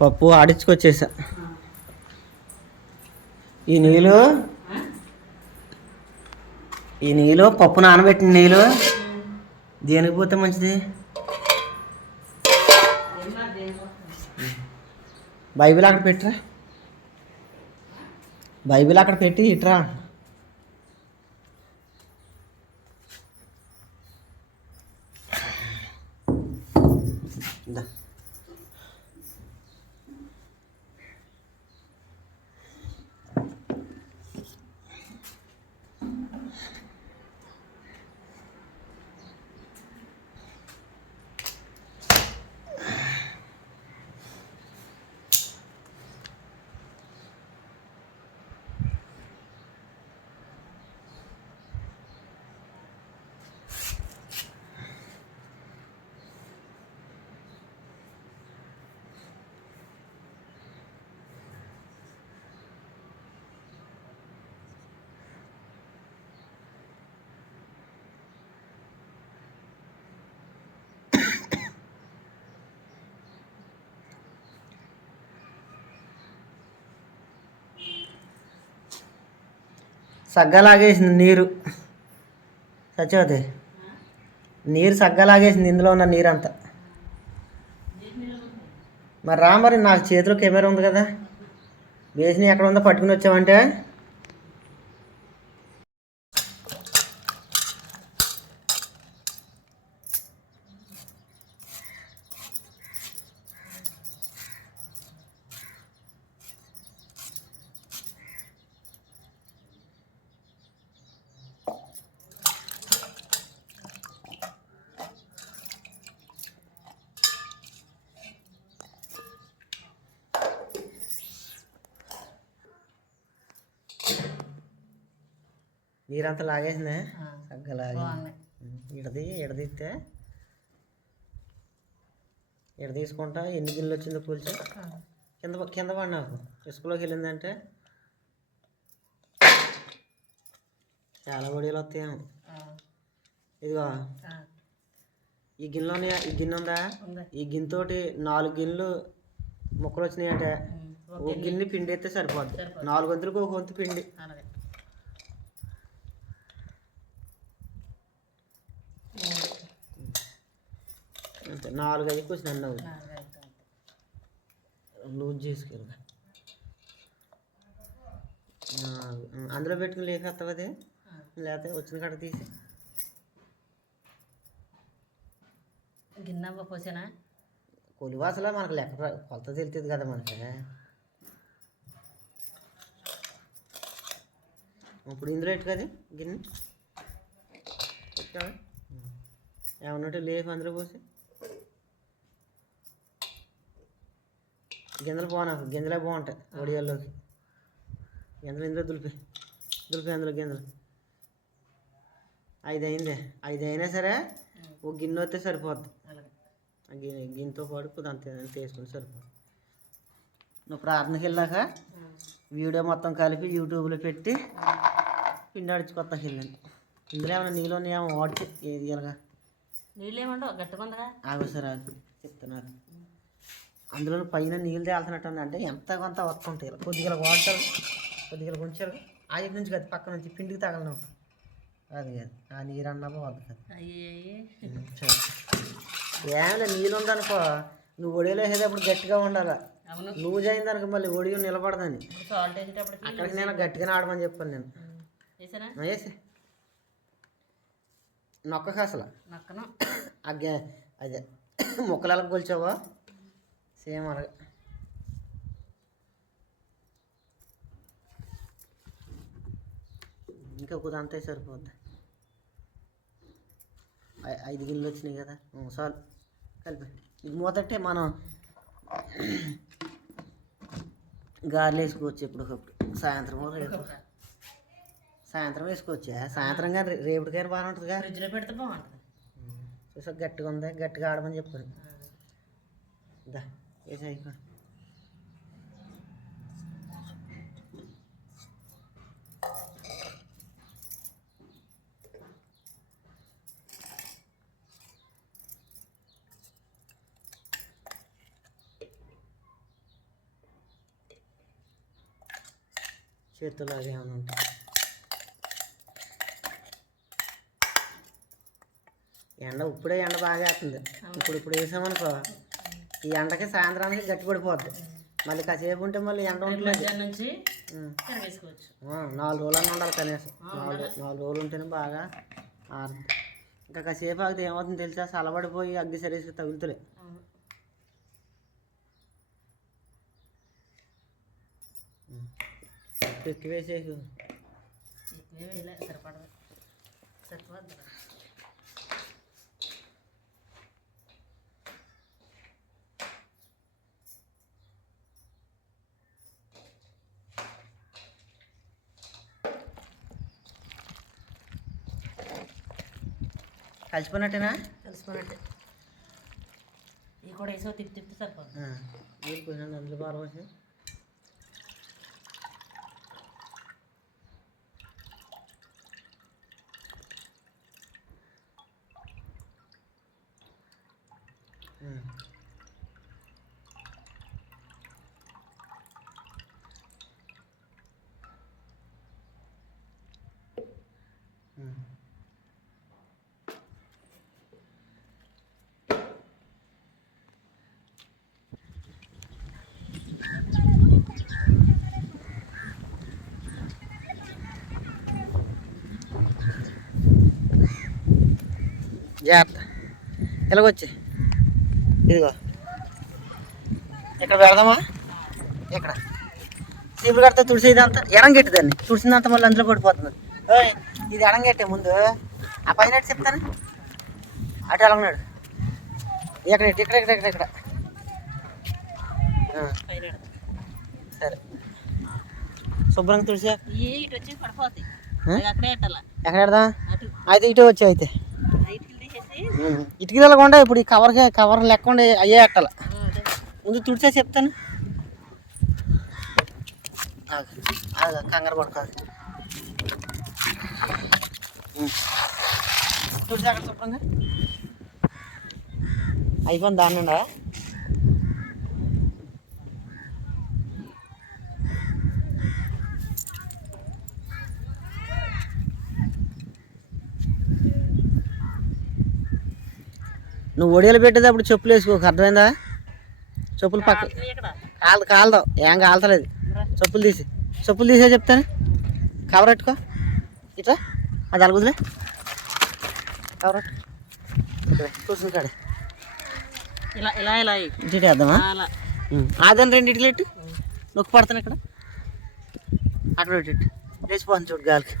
పప్పు ఆడించుకొచ్చేసా. ఈ నీళ్ళు? ఈ నీళ్ళు? పప్పు నానబెట్టిన నీళ్ళు? దేనికి పోతే మంచిది? బైబిల్ అక్కడ పెట్టరా? బైబిల్ అక్కడ పెట్టి ఇట్రా. ఇందా. సగ్గలాగేసింది నీరు. సత్యవతి నీరు సగ్గలాగేసింది ఇందులో ఉన్న నీరు అంతా మరి రా మరి నాకు చేతిలో కెమెరా ఉంది కదా. వేసిన ఎక్కడ ఉందో పట్టుకుని వచ్చామంటే నీరంతా లాగేసిందే సగ్గలాగి ఇడది ఇడదీస్తే ఇడ తీసుకుంటా ఎన్ని గిన్నెలు వచ్చిందో కూల్చి కింద కింద పడి నాకు ఇసుకలోకి వెళ్ళిందంటే చాలా వడియాలు వస్తాయేమో ఇదిగో ఈ గిన్నెలోనే ఈ గిన్నె ఉందా ఈ గిన్నెతోటి నాలుగు గిన్నెలు ముక్కలు వచ్చినాయి అంటే ఒక గిన్నె పిండి అయితే సరిపోద్ది నాలుగు వంతులకు ఒక వంతు పిండి అంతే. నాలుగు ఐదు కొంచెం అన్న లూజ్ చేసుకెళ్ళి అందులో పెట్టుకుని లేకేస్తావు అది? లేకపోతే వచ్చిన కాడ తీసి. గిన్నె పోసేనా? కొలివాసలో మనకు లెక్క కొలత తెలుస్తుంది కదా మనకి. ఇప్పుడు ఇందులో ఎట్టు కదా గిన్నె? ఏమన్నట్టు లేపు అందులో పోసి. గింజలు బాగున్నాకు గింజలే బాగుంటాయి వడియాల్లోకి గింజలు ఇందులో దులిపి దులిపి అందులో గింజలు. ఐదు అయిందే ఐదు అయినా సరే ఒక గిన్నె వస్తే సరిపోద్ది. గిన్నెతో పాటు అంత వేసుకుని సరిపోద్ది. నువ్వు ప్రార్థనకి వెళ్ళాక వీడియో మొత్తం కలిపి యూట్యూబ్లో పెట్టి పిండి అడుచుకొత్తాకి వెళ్ళాను ఇందులో ఏమైనా నీళ్ళు ఏమో వాడితే ఏది ఇలాగా. నీళ్ళు ఏమంటావు గట్టిగా ఉందిగా. ఆగోసారి ఆగు. చెప్తున్నారు. అందులో పైన నీళ్ళు తేలుతున్నట్టు ఉంది అంటే ఎంత కొంత వస్తుంటాయి. కొద్దిగా వాటర్ కొద్దిగా కొంచెం ఆ ఇటు నుంచి కదా పక్క నుంచి పిండికి తగలను అది కాదు. ఆ నీరు అన్నా పోద్ది కదా. ఏమైనా నీళ్ళు ఉందనుకో నువ్వు ఒడిలో వేసేటప్పుడు గట్టిగా ఉండాలి? లూజ్ అయిందనుకో మళ్ళీ ఒడిగి నిలబడదని. అక్కడికి నేను గట్టిగానే ఆడమని చెప్పాను నేను. వేసి. నొక్కక అసలు. అదే. ముక్కలు ఎలా కొలిచావో? సేమ్ అలాగే. ఇంకా కొద్ది అంతే సరిపోద్ది. ఐదు గిన్నెలు వచ్చినాయి కదా. చాలు. కలిపి. ఇది మొదటే మనం గారెలు వేసుకోవచ్చు ఎప్పటికప్పుడు సాయంత్రం రేపు సాయంత్రం వేసుకోవచ్చా? సాయంత్రం కానీ రేపటికైనా బాగానే ఉంటుందిగా ఫ్రిడ్జ్లో పెడితే బాగుంటుంది. చూసా గట్టిగా ఉంది? గట్టిగా ఆడమని చెప్పాను దా. ये साइड చేతులాగే అని ఉంటుంది ఎండ ఇప్పుడే ఎండ బాగా వేస్తుంది ఇప్పుడు ఇప్పుడు వేసామనుకో ఈ ఎండకి సాయంత్రానికి గట్టిపడిపోద్ది మళ్ళీ కాసేపు ఉంటే మళ్ళీ ఎండ ఉండలేదు మధ్యాహ్నం నుంచి ఉం. తిరగేసుకోవచ్చు ఆ, నాలుగు రోజులన్నా ఉండాలి కనీసం. నాలుగు నాలుగు రోజులు ఉంటేనే బాగా ఆరుద్ది. ఇంకా కాసేపు ఆగితే ఏమవుతుందో తెలుసా? చల్లబడిపోయి అగ్గి సరిగ్గా తగులుతులే. అవును. ఎక్కువ వేసేసి ఎక్కువే వేయలే సరిపడదు. సరిపోద్ది కలిసిపోయినట్టేనా? కలిసిపోయినట్టే. ఇవి కూడా వేసో తిప్పి తిప్పి పోయినా అందులో బాగా జాగ్రత్త. ఇలాగొచ్చి ఇదిగో. ఇక్కడ పెడదామా? ఇక్కడ. చీపులు కడితే తుడిసి ఇదంతా ఎడం గట్టి దాన్ని. తుడిసిందంతా మళ్ళీ అందులో పడిపోతుంది. ఇది ఎడం గట్టే ముందు. ఆ పైన చెప్తాను అటు ఎలాగన్నాడు ఇక్కడ ఇక్కడ ఇక్కడ ఇక్కడ ఇక్కడ. సరే. శుభ్రంగా తుడిసా. ఎక్కడ పెడదాం? అయితే ఇటు వచ్చి అయితే. ఇటుకి తెలకుండా ఇప్పుడు ఈ కవర్ కవర్ లేకుండా అయ్యే ఎట్టాల ముందు తుడిచే చెప్తాను. కంగారు పడుకోదు తుడిచి అక్కడ చెప్పండి అయిపోయింది దాని నువ్వు ఒడియాలు పెట్టేటప్పుడు చెప్పులు వేసుకోక అర్థమైందా? చెప్పులు పక్క కాలు కాలదాం ఏం కాలుతలేదు. చెప్పులు తీసి చెప్పులు తీసే చెప్తాను. కవర్ పెట్టుకో. ఇట్లా. అది అలుగుదులే కవర్ కూర్చుని కాడే ఇలా ఇలా ఇలా. ఇటు వేద్దామా? అలా. ఆదని రెండు ఇటు నొక్కి పడతాను ఇక్కడ. అక్కడ ఇటు. లేచిపోతుంది చూడు గాలికి.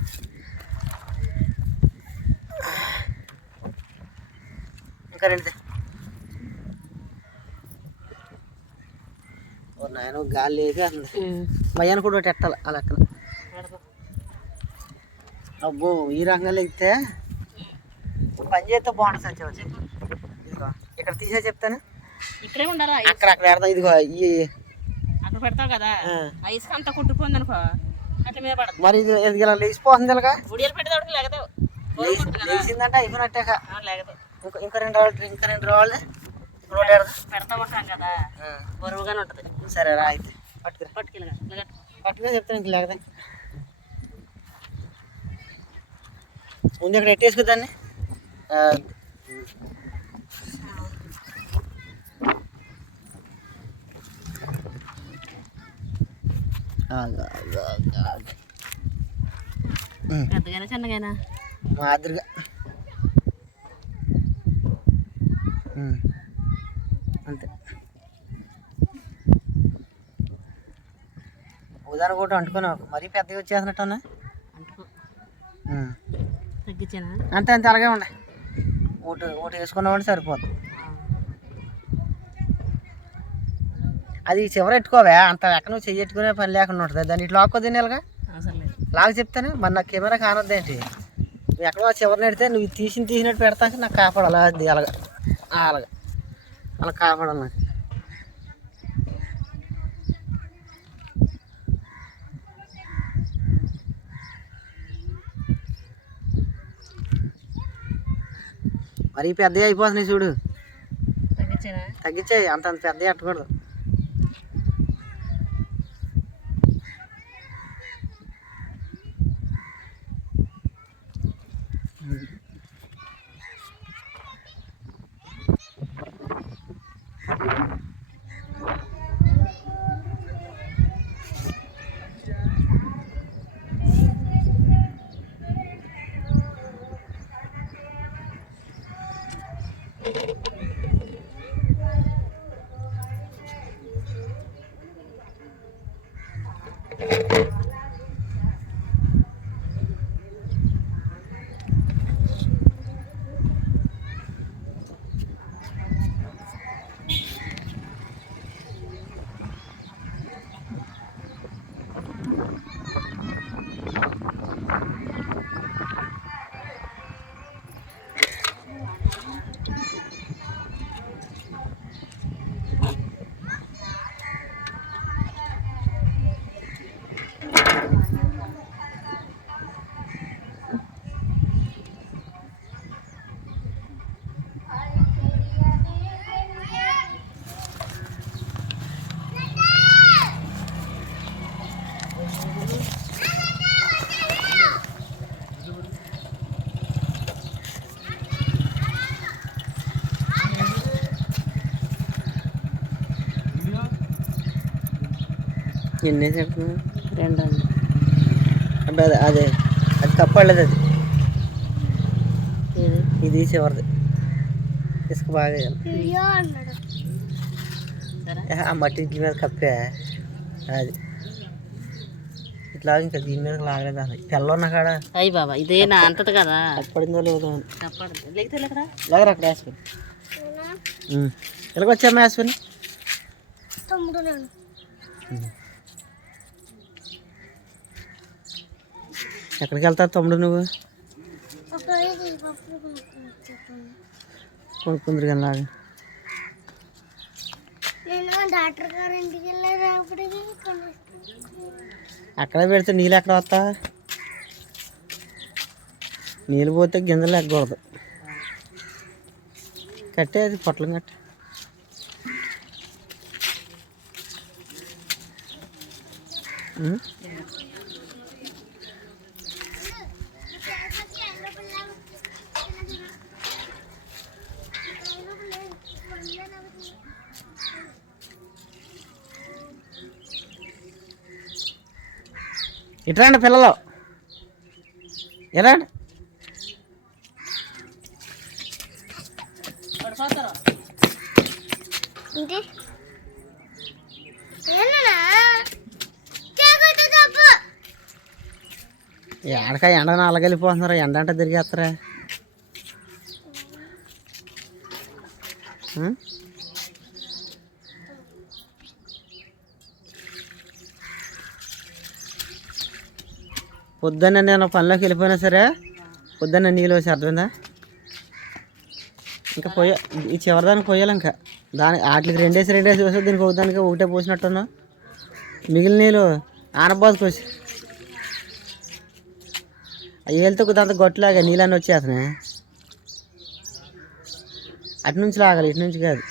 ఓ నాయన గాలి లేక భయాన్ని కూడా ఒకటి ఎట్టాలి లెక్కన? పెడదాం. అబ్బో ఈ రంగంలో ఎక్కితే పని చేస్తే బాగుంటుంది సత్యవతి ఇదిగో ఇక్కడ తీసే చెప్తాను. ఇక్కడే ఉండాలా? అక్కడ అక్కడ పెడతాం ఇదిగో ఈ అక్కడ పెడతావు కదా? ఇసుక అంతా కుట్టుకుపోయింది అనుకో అట్లా మీద పడదు. మరి ఇది ఇలా లేచిపోతుంది ఇలాగా? ఉడియాలు పెట్టేటప్పుడు లేకదు లేచి- లేచిందంటే అయిపోయినట్టాక లేకదు ఇంకా ఇంకా రెండు రోజులు ఇంకా రెండు పెడదాం పెడతా ఉంటాం కదా. బరువుగానే ఉంటుంది. సరే రా అయితే. పట్టుకురా. పట్టుకెళ్ళగా ఇలాగ పట్టుకురా చెప్తాను ఇంక లేకదా ముందు ఇక్కడ ఎట్టేసుకుందాన్ని పెద్దగానే చిన్నగానా? మాదిరిగా. అంతే. ఉదాహరణ కూడా అంటుకున్నావు మరీ పెద్దగా ఉమ్. తగ్గించానా? అంతే అంతే అలాగే ఉండే. ఒకటి ఒకటి వేసుకున్నామంటే సరిపోతుంది అది చివర పెట్టుకోవా అంత ఎక్కడ నువ్వు చెయ్యట్టుకునే పని లేకుండా ఉంటుంది. దాన్ని ఇట్లా లాక్కో తినేలాగా లాగా చెప్తాను. మరి నాకు కెమెరా కానొద్దు ఏంటి నువ్వు ఎక్కడో చివరి నెడితే నువ్వు తీసిన తీసినట్టు పెడతాక నాకు కాపాడాలి అది అలాగా. అలాగా. అలా కాపాడాలి నాకు. మరీ పెద్దవి అయిపోతున్నాయి చూడు. తగ్గించానా? తగ్గించే అంత అంత పెద్దవి ఎట్టకూడదు ఎన్ని చెప్తున్నా రెండు అండి అబ్బే అదే అదే అది కప్పలేదు అది. ఇది ఇది చివరిది. ఇసుక బాగా ఆ మట్టి మీద కప్పే. అది. ఇట్లా ఇంకా దీని మీద లాగలేదు అది. తెల్ల ఉన్న కాడ. అయ్యి బాబా ఇదే నా అంతది కదా. కప్పడిందో లేదో లేకపోతే లేకరా అక్కడ వేసుకుని ఇలాగ వచ్చామా వేసుకుని ఎక్కడికి వెళ్తావు తమ్ముడు నువ్వు? కొనుక్కుందరు కానీ అక్కడ పెడితే నీళ్ళు ఎక్కడ వస్తా నీళ్ళు పోతే గింజలు ఎక్కకూడదు. కట్టే అది పొట్లం కట్టే. ఉం? ఇట్రండి పిల్లలు. చెప్పు ఎడక ఎండ నల్లగెళ్ళిపోతున్నారు ఎండ అంటే తిరిగేస్తారా? పొద్దున్న నేను పనిలోకి వెళ్ళిపోయినా సరే పొద్దున్న నీళ్ళు వచ్చి అర్థమైందా? ఇంకా పోయ ఈ చివరిదానికి పోయాలి ఇంకా. దాని వాటికి రెండేసి రెండేసి వస్తే దీనికి ఒకదానికి ఒకటే పోసినట్టున్నా. మిగిలిన నీళ్ళు ఆనబాదుకు వచ్చి అవి వెళ్తే కొద్దింత గొట్టలాగా నీళ్ళని వచ్చేస్తున్నాయి. అటు నుంచి లాగాలి ఇటు నుంచి కాదు.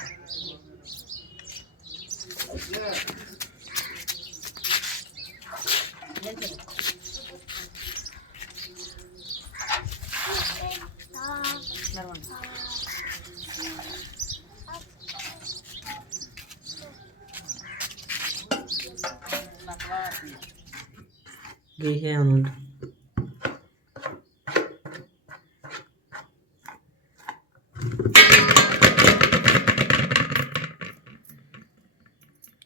గీసే ఉంది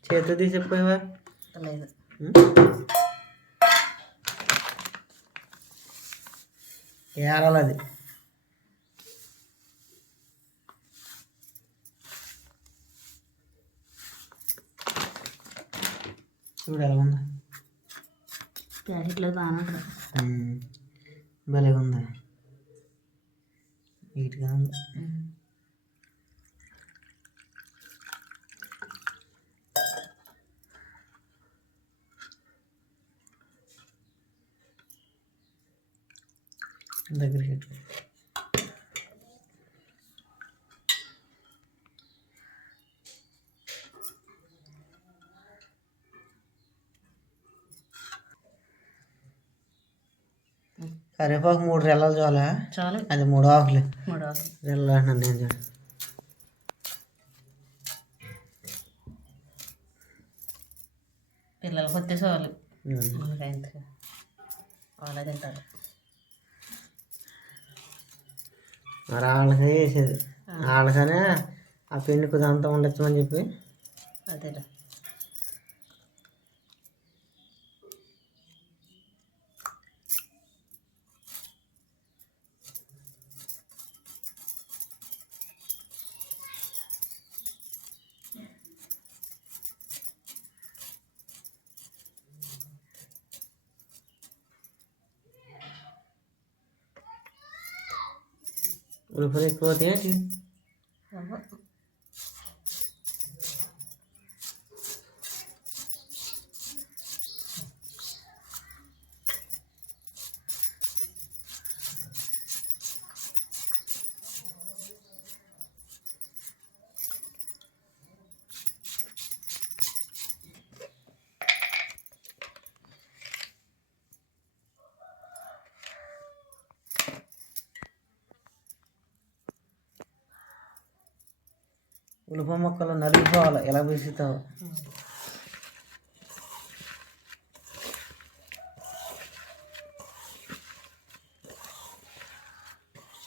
చేతితో తీసి చెప్పేవా లేదు ఏరాలి అది? చూడు ఎలా ఉందా. ప్యాకెట్లో బాగానే ఉమ్, భలేగా ఉందా నీట్గా ఉంది దగ్గరికి పెట్టు. కరివేపాకు మూడు రెల్లలు చాలా. చాలు. అది మూడు ఆకులు. మూడు రెల్లలు అంటున్నాను నేను చూడు. పిల్లలకు వస్తే చాలు. మనకి వాళ్ళే తింటారు. మరి వాళ్ళకే వేసేది వాళ్ళకనే ఆ పిండి కుదంతా ఉండొచ్చమని చెప్పి. అదేలే. Não falei que eu adiante? ఉలుప మొక్కలు నలిగిపోవాలి ఎలా పీసుతావు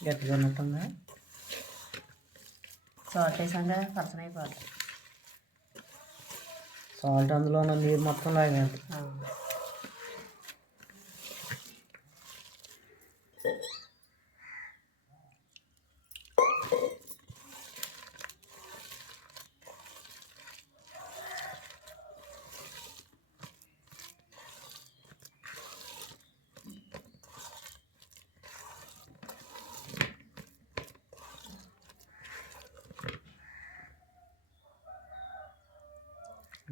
గట్టిగా ఉన్నట్టుందా? సాల్ట్ వేసాక పర్సన్ అయిపోతుంది సాల్ట్ అందులో ఉన్న నీరు మొత్తం లాగేది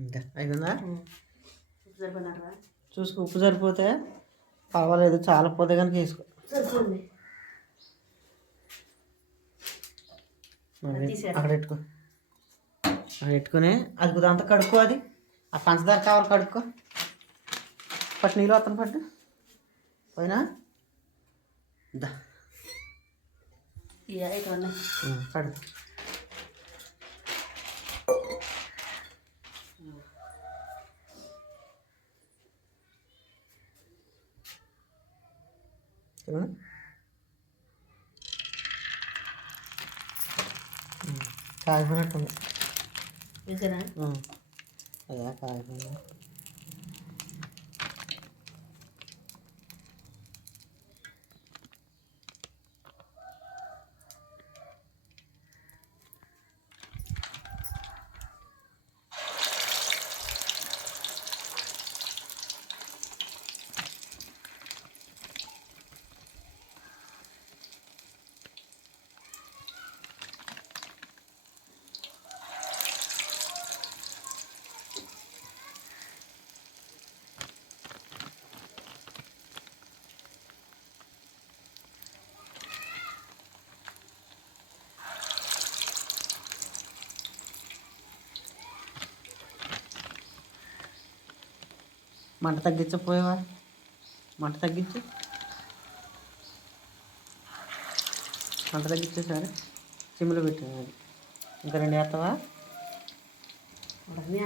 ఇంకా అయిపోయిందా? చూసుకో ఉప్పు సరిపోతే పర్వాలేదు చాలా పోతే కనుక వేసుకో. అక్కడ పెట్టుకో. అక్కడ పెట్టుకుని అది కుదంతా కడుక్కో అది. ఆ పంచదార కావాలి కడుక్కో. పట్టు నీళ్ళు వస్తాను పట్టు. పోయినా? దా. ఇక చూడండి కాగిపోయినట్టుంది. అదే కాగిపోయింది మంట తగ్గించకపోయావా? మంట తగ్గించు. మంట తగ్గించు సరే సిమ్లో పెట్టు. అది ఇంకా రెండు వేస్తావా?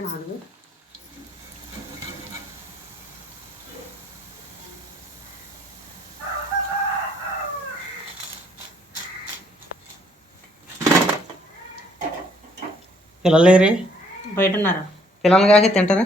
నాలుగు. పిల్లలేరి బయట ఉన్నారా? పిల్లలు కాక తింటారా.